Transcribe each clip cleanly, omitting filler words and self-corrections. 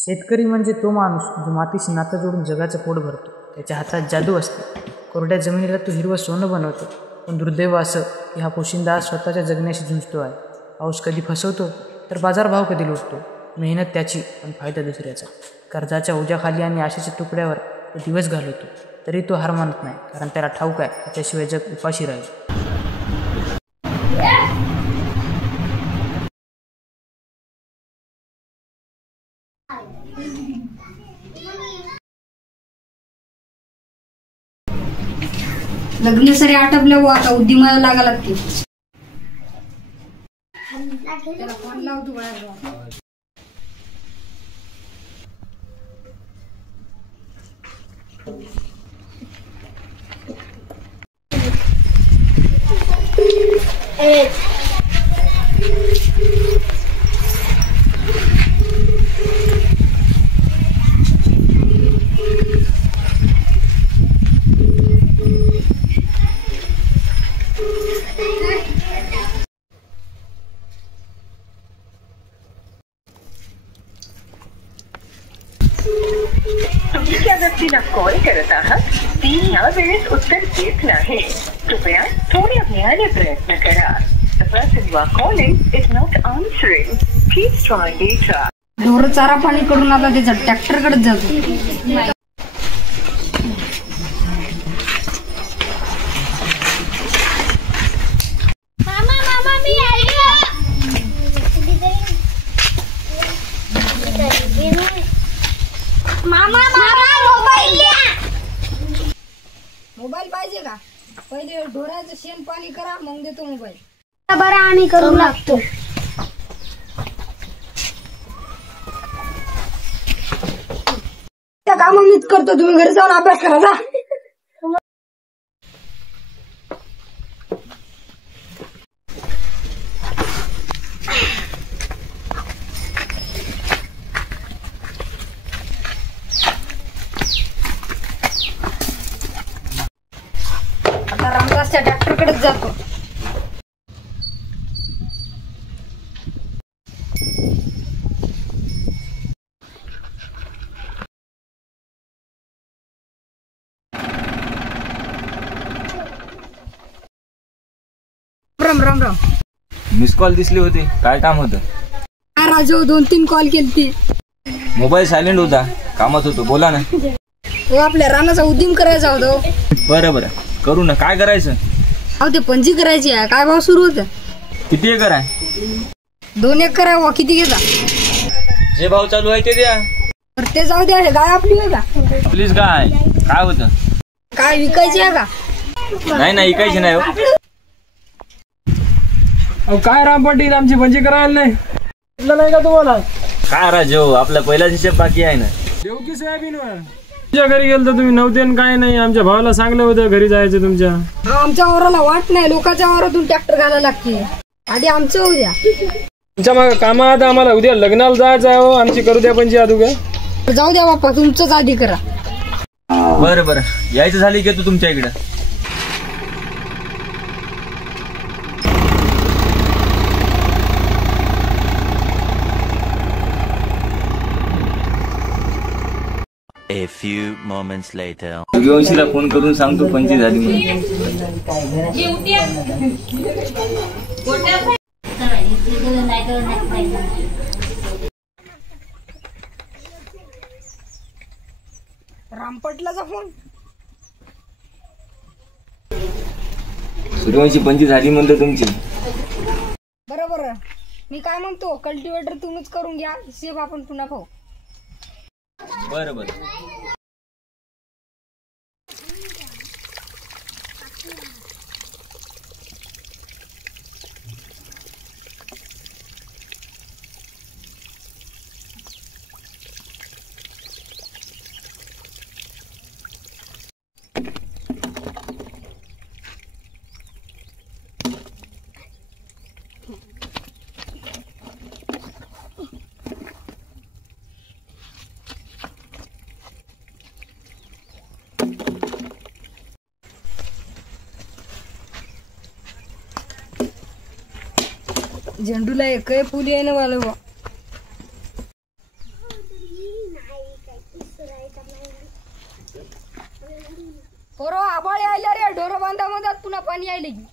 शेतकरी म्हणजे तो माणूस जो मातीशी नातं जोडून जगाचं पोट भरतो. त्याच्या हातात जादू असते. कोरड्या जमिनीला तो हिरवं सोनं बनवतो. पण दुर्दैव असं की हा पोशिंदा स्वतःच्या जगण्याशी झुंजतो आहे. पाऊस कधी फसवतो तर बाजारभाव कधी लुटतो. मेहनत त्याची पण फायदा दुसऱ्याचा. कर्जाच्या ओझ्याखाली आणि आशेच्या तुकड्यावर तो दिवस घालवतो. तरी तो हार मानत नाही, कारण त्याला ठाऊक आहे त्याच्याशिवाय जग उपाशी राहील. लग्न सरी आटपलं आता उद्यमाला लागा लागते. त्याला फोन लावतो बाहेर. तुम्ही ज्या व्यक्तीला कॉल करत आहात ती ह्या वेळेस उत्तर देत नाही. कृपया थोड्या वेळाने प्रयत्न करा. The person you are calling is not answering. Please try later. ढोर चारा पाणी करून आता त्याचा ट्रॅक्टरकडे जातो. मोबाईल पाहिजे का? पहिले ढोराचं शेण पाणी करा, मग देतो मोबाईल. बरं आम्ही करू लागतो. त्या कामं मीच करतो, तुम्ही घरी जाऊन अभ्यास करा जा. आता रामदासच्या ट्रॅक्टरकडेच जातो. राम राम राम. मिस कॉल दिसले होते, काय काम होतं? राजू 2-3 कॉल केलती. मोबाईल सायलेंट होता, कामात होतो. बोला ना. हो, आपल्या रानाचा उद्यम करायचा होता. बरं बरं करू ना. काय करायचं? अहो ते पंची करायची आहे. काय भाव सुरू होतं? किती एकर आहे? 2 एकर आहे. वा किती घेता? जे भाव चालू आहे ते द्या. तर ते जाऊ द्या. गाय आपली आहे का? प्लीज काय काय होतं? काय विकायची आहे का? नाही नाही इकायची नाही हो. काय राम पाटील, आमची पंची करायला नाही नाही का तुम्हाला? काय राजो, आपला पहिलाच हिशेब बाकी आहे ना. देऊ की सोयाबीन तुमच्या घरी गेलं तर तुम्ही नव्हते आणि काय नाही. आमच्या भावाला सांगलं होतं घरी जायचं तुमच्या. आमच्या वावराला वाट नाही, लोकांच्या वावरातून ट्रॅक्टर घालायला लागते. आधी आमचं होऊ द्या. तुमच्या मागे कामा आता आम्हाला उद्या लग्नाला जायचं आहे हो. आमची करू द्या पंची आदू का? जाऊ द्या बाप्पा, तुमचंच आधी करा. बरं बरं यायचं झाली की तू तुमच्या इकडं. A few moments later. सूर्यवंशीला फोन करून सांगतो पंची झाली म्हणून. रामपटलाचा फोन. सूर्यवंशी पंची झाली म्हणतो तुमची. बरोबर. मी काय म्हणतो, कल्टिवेटर तुम्हीच करून घ्या. हिशेब आपण पुन्हा पाहू. बरं बरं. झेंडूला एक फुल येणं वाला. ढोरं बांधा मधात पुन्हा पाणी यायला की.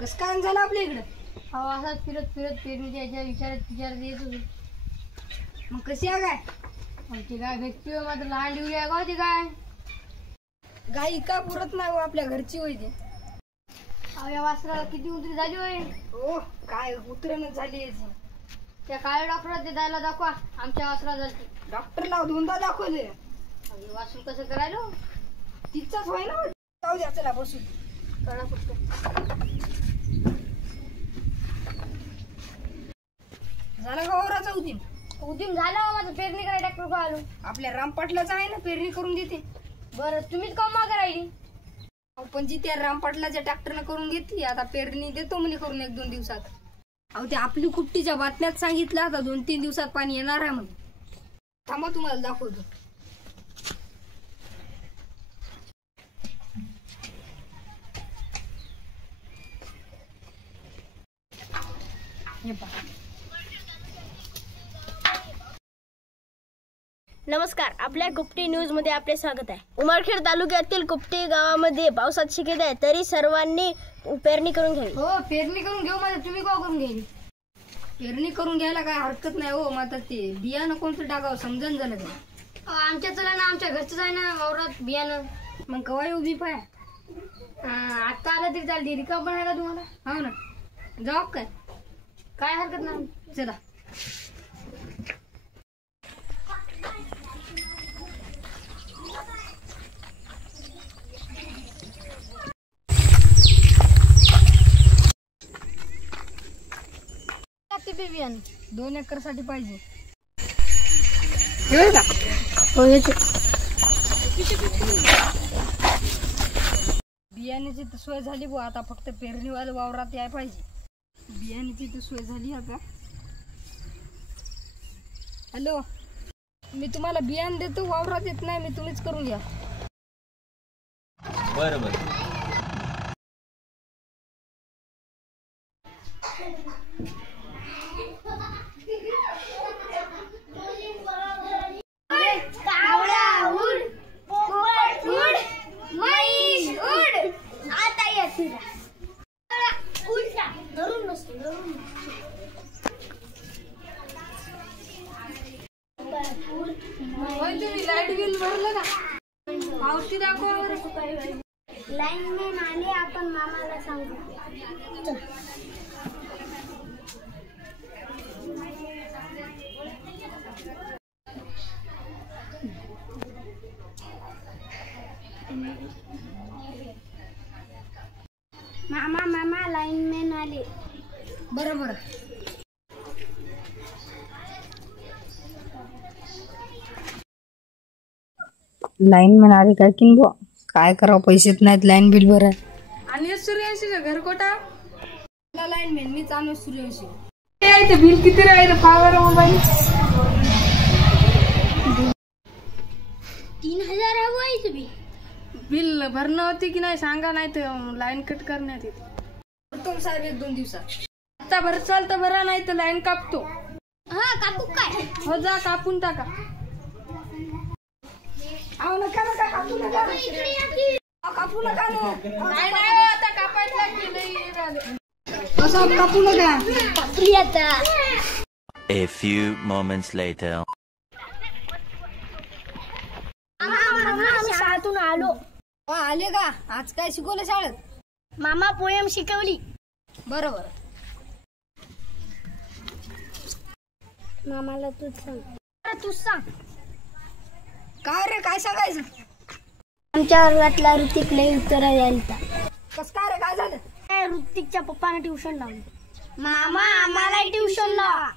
कसं काय झालं आपल्या इकडं? असाच फिरत फिरत पेरणीच्या याच्या विचारत येत होती. मग कशी आहे काय? आमची गाय भेटती मात्र लहान डिवली आहे का होती काय? गाई का पुरत नाही हो, आपल्या घरची होती. या वासराला किती उतरी झाली होय? हो काय उतरणच झाली याची. त्या काळ्या डॉक्टरात ते जायला दाखवा. आमच्या वासरा झाली. डॉक्टरला दोनदा दाखवले. वासरू कसं करायला? तिचाच होय ना. जाऊ द्या चला बसू. कळा पुस्तक झाला का वावराचा उदीम? उदीम झाला माझं. पेरणी करायला ट्रॅक्टर आलो. आपल्या रामपाटलाच आहे ना, पेरणी करून देते. बरं तुम्हीच काम मागे राहिली. पण जी त्या रामपाटलाच्या ट्रॅक्टरनं करून घेतली, आता पेरणी देतो म्हणे करून 1-2 दिवसात. अहो ते आपली कुट्टीच्या बातम्यात सांगितलं, आता 2-3 दिवसात पाणी येणार आहे म्हणे. थांबा तुम्हाला दाखवतो. हे पहा. नमस्कार, आपल्या कुपटी न्यूज मध्ये आपले स्वागत आहे. उमरखेड तालुक्यातील कुपटी गावामध्ये पावसाची शक्यता आहे, तरी सर्वांनी पेरणी करून घ्यावी. हो पेरणी करून घेऊ. माझं तुम्ही का करून घ्यावी? पेरणी करून घ्यायला काय हरकत नाही हो. मात्र ते बियाणं कोणतं टाकावं समजून झालं का? आमच्या चला ना, आमच्या घरचंच आहे ना वावरात बियाणं. मग कवाय उभी पाय. आता आलं तरी चालते. रिकाम पण आहे का तुम्हाला? हो ना, जाऊ काय? काय हरकत नाही. चला. बियाणं 2 एकर साठी पाहिजे. हो येते. बियाण्याची तर सोय झाली बुवा, आता फक्त पेरणीवाले वावरात याय पाहिजे. बियाण्याची तर सोय झाली आता. हॅलो, मी तुम्हाला बियाण देतो, वावरात येत नाही मी, तुम्हीच करून घ्या. बरं बरं. तुम्ही लाईट बिल भरलं का? पावती दाखवा. लाईनमॅन आले, आपण मामाला सांगू. मामा लाईनमॅन आले. बरोबर. लाईन म्हणाले काय की बुवा, काय करावं, पैसेच नाहीत लाईन बिल भराय. आणि सूर्यवंशी घरकोटा लाईन मॅन मीच आणू. सूर्यवंशी बिल किती राहील? फावर मोबाईल 3000 हवं आहे तुम्ही. बिल भरणं होती की नाही सांगा, नाही तर लाईन कट करण्यात येते. तुम साहेब 1-2 दिवसात आता भर चाल तर भरा, नाही तर लाईन कापतो. हा कापू काय? हो जा कापून टाका. अहो नका नका कापू नका. कापू नका ना. नाही नाही आता कापायचं नाही. असं कापू नका. कापली आता. A few moments later. आम्ही शाळेतून आलो. आले का? आज काय शिकवलं शाळेत? मामा पोयम शिकवली. बरोबर. मामाला तूच सांग. तूच सांग. काय रे काय सांगायचं? आमच्या वर्गातला ऋतिक लई उत्तर द्यायला. कस काय रे काय झालं? ऋतिकच्या पप्पाने ट्युशन लावली. मामा आम्हाला ट्युशन लावा.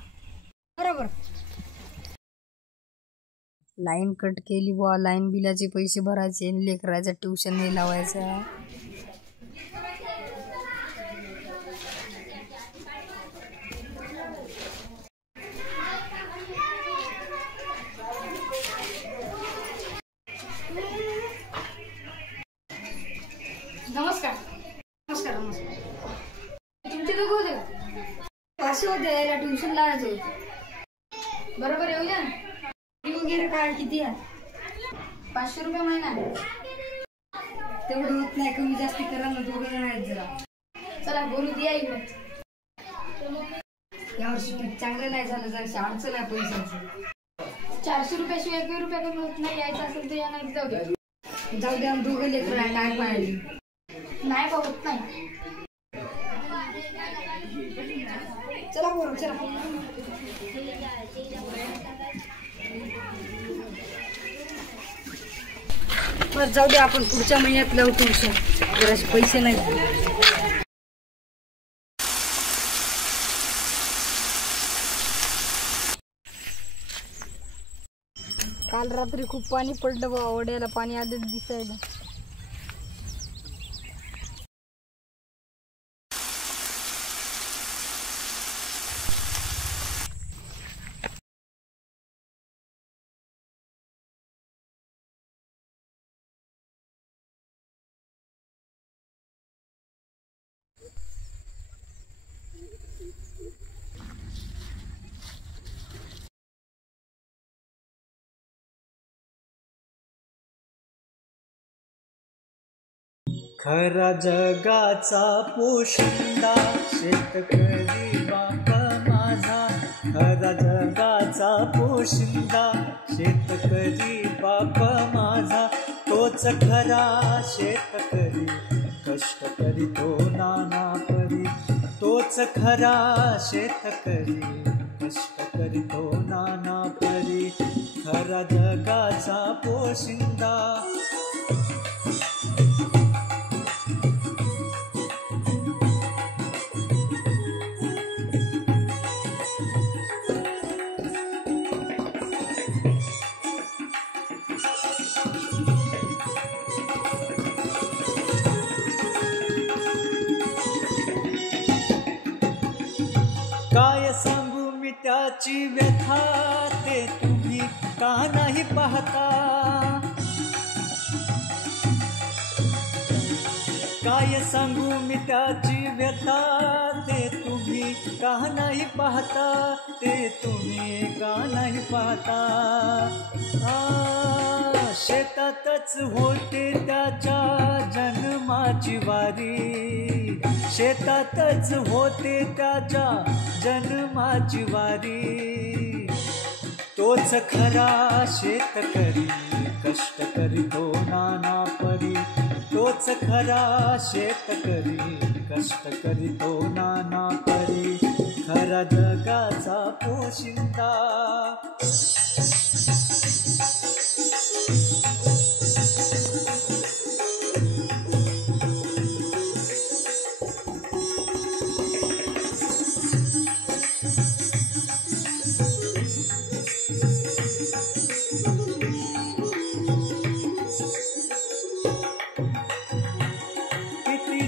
बरोबर. लाईन कट केली बुवा. लाईन बिलाचे पैसे भरायचे, लेकराचं ट्युशन नाही लावायचं. नमस्कार. नमस्कार नमस्कार. तुमचे लोक होते का? असे होते, याला ट्युशन लावायचं होतं. बरोबर येऊ द्या. वगैरे काय किती आहे? 500 रुपये महिना. तेवढं होत नाही, कमी जास्ती करा ना. दोघं जण आहेत जरा. चला बोलू द्या इकडे. यावर्षी पीक चांगलं नाही झालं, जरा अडचण आहे पैशाची. 400 रुपयाशिवाय 1 रुपया कमी होत नाही. यायचं असेल तर या, नाही जाऊ द्या. जाऊ द्या, दोघं लेकर आहे, काय पाहिली नाही का होत नाही. चला बरोबर चला. बरं जाऊ दे, आपण पुढच्या महिन्यात लावू ट्युशन. जराशे पैसे नाही. काल रात्री खूप पाणी पडलं बा. ओढ्याला पाणी आलेलं दिसायला. खरा जगाचा पोशिंदा शेतकरी बाप माझा. खरा जगाचा पोशिंदा शेतकरी बाप माझा. तोच खरा शेतकरी कष्ट करीतो नाना परी. तोच खरा शेतकरी कष्ट करीतो नाना परी. खरा जगाचा पोशिंदा. काय सांगू मी त्याची व्यथा, ते तुम्ही का नाही पाहता. काय सांगू मी त्याची व्यथा, ते तुम्ही का नाही पाहता. ते तुम्ही का नाही पाहता. शेतातच होते त्याच्या जन्माची वारी. शेतातच होते त्याच्या जन्माची वारी. तोच खरा शेतकरी कष्ट करीतो नाना परी. तोच खरा शेतकरी कष्ट करीतो नाना परी. खरा जगाचा पोशिंदा.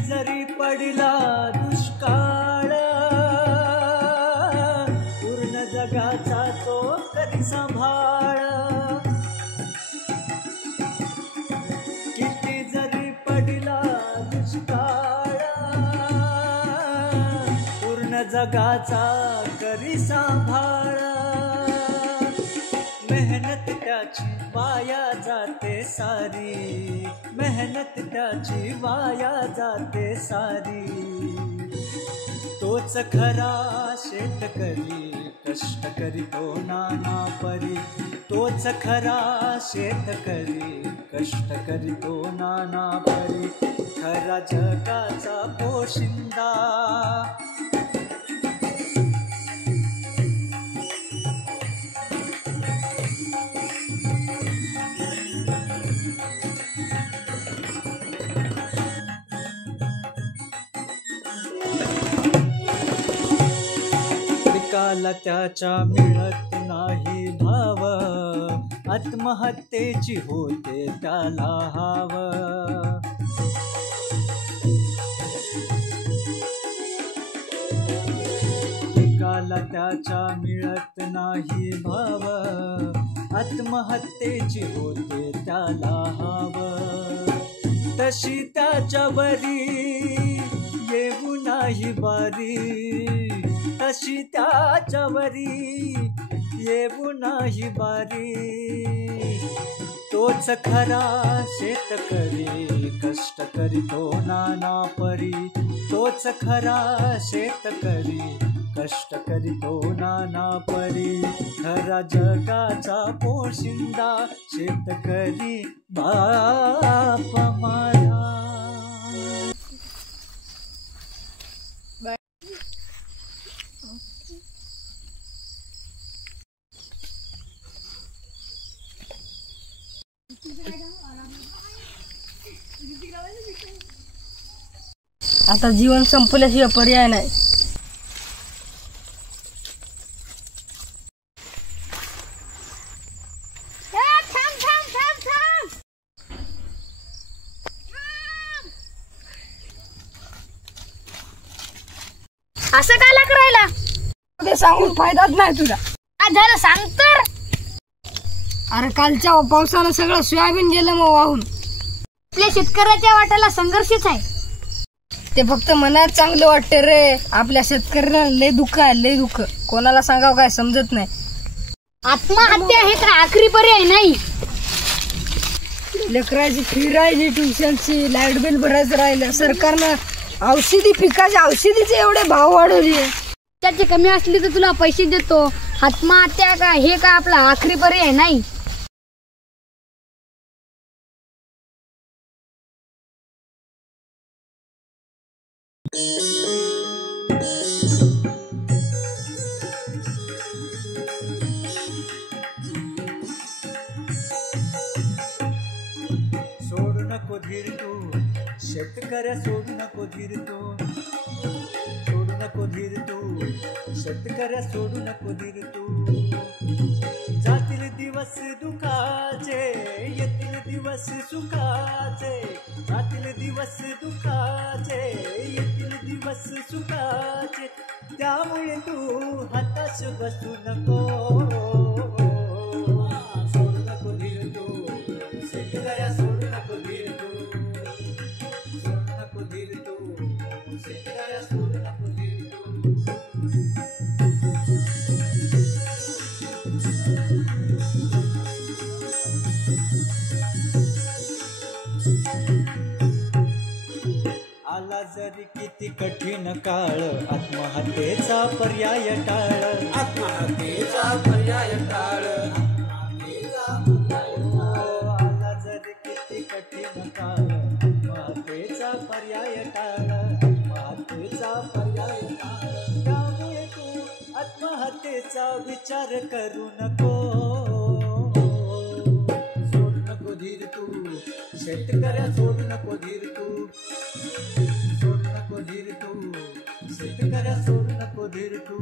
जरी पडला दुष्काळ, पूर्ण जगाचा तो कधी सांभाळ. किती जरी पडला दुष्काळ, पूर्ण जगाचा करी सांभाळ. मेहनत त्याची वाया जाते सारी. मेहनत त्याची वाया जाते सारी. तोच खरा शेतकरी कष्ट करीतो नाना परी. तोच खरा शेतकरी कष्ट करीतो नाना परी. खरा जगाचा पोशिंदा. पिकाला त्याच्या मिळत नाही भाव, आत्महत्येची होते त्याला हाव. पिकाला त्याच्या मिळत नाही भाव, आत्महत्येची होते त्याला हाव. तशी त्याच्यावरी येऊ नाही बारी, तशी त्याच्यावरी येऊ नाही बारी. तोच खरा शेतकरी कष्ट करीतो नाना परी, तोच खरा शेतकरी कष्ट करीतो नाना परी. खरा जगाचा पोशिंदा शेतकरी बाप माझा. आता जीवन संपल्याशिवाय पर्याय नाही. असं का लाग राहिला? ते सांगून फायदाच नाही तुझा. काय झालं सांग तर. अरे कालच्या पावसानं सगळं सोयाबीन गेलं मग वाहून. आपल्या शेतकऱ्याच्या वाट्याला संघर्षच आहे. ते फक्त मनात चांगलं वाटते रे. आपल्या शेतकऱ्याला लय दुःख आहे, लय दुःख. कोणाला सांगावं काय समजत नाही. आत्महत्या हे काय आखरी पर्याय नाही. लेकराची फी राहिली, ट्युशनची, लाईट बिल भरायचं राहिलं. सरकारनं औषधीचे एवढे भाव वाढवले. त्याचे कमी असले तर तुला पैसे देतो. आत्महत्या का हे काय आपला आखरी पर्याय नाही. सोडू नको धीर तू शेतकऱ्या, सोडू नको धीर तू, सोडू नको धीर तू शेतकऱ्या, सोडू नको धीर तू. जातील दिवस दुखाचे, येतील दिवस सुखाचे. जातील दिवस दुखाचे, येतील दिवस सुखाचे. त्यामुळे तू हताश बसू नको. सोडू नको धीर तू शेतकऱ्या, सोडू नको धीर तू, सोडू नको धीर तू शेतकऱ्या, सोडू नको धीर तू. आला जरी किती कठीण काळ, आत्महत्येचा पर्याय टाळ. आत्महत्येचा पर्याय टाळ. आला जरी किती कठीण काळ, आत्महत्येचा पर्याय टाळ. आत्महत्येचा पर्याय टाळ. त्यामुळे तू आत्महत्येचा विचार करू नको. सोडू नको धीर तू शेतकऱ्या, सोडू नको धीर तू, सोडू नको धीर तू शेतकऱ्या, सोडू नको धीर तू.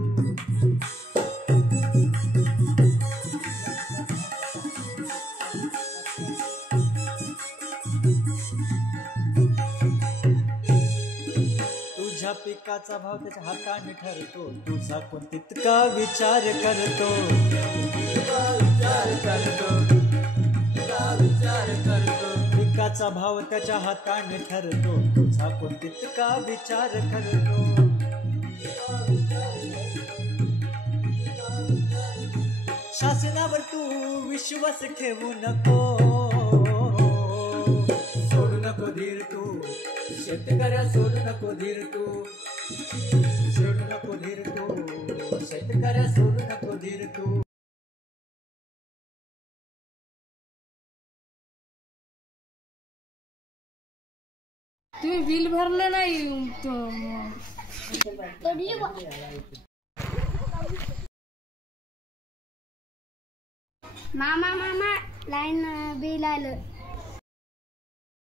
तुझ्या पिकाचा भाव त्याच्या हाताने ठरतो. तुझा कोण तितका विचार करतो. विचार करतो, विचार करतो. पिकाचा भाव त्याच्या हाताने ठरतो. तुझा कोण तितका विचार करतो. शासनावर तू विश्वास ठेवू नको. सोडू नको धीर तू शेतकऱ्या, सोडू नको धीर तू, सोडू नको धीर तू शेतकऱ्या, सोडू नको धीर तू. तुम्ही बिल भरलं नाही. मामा लाईन बिल आलं.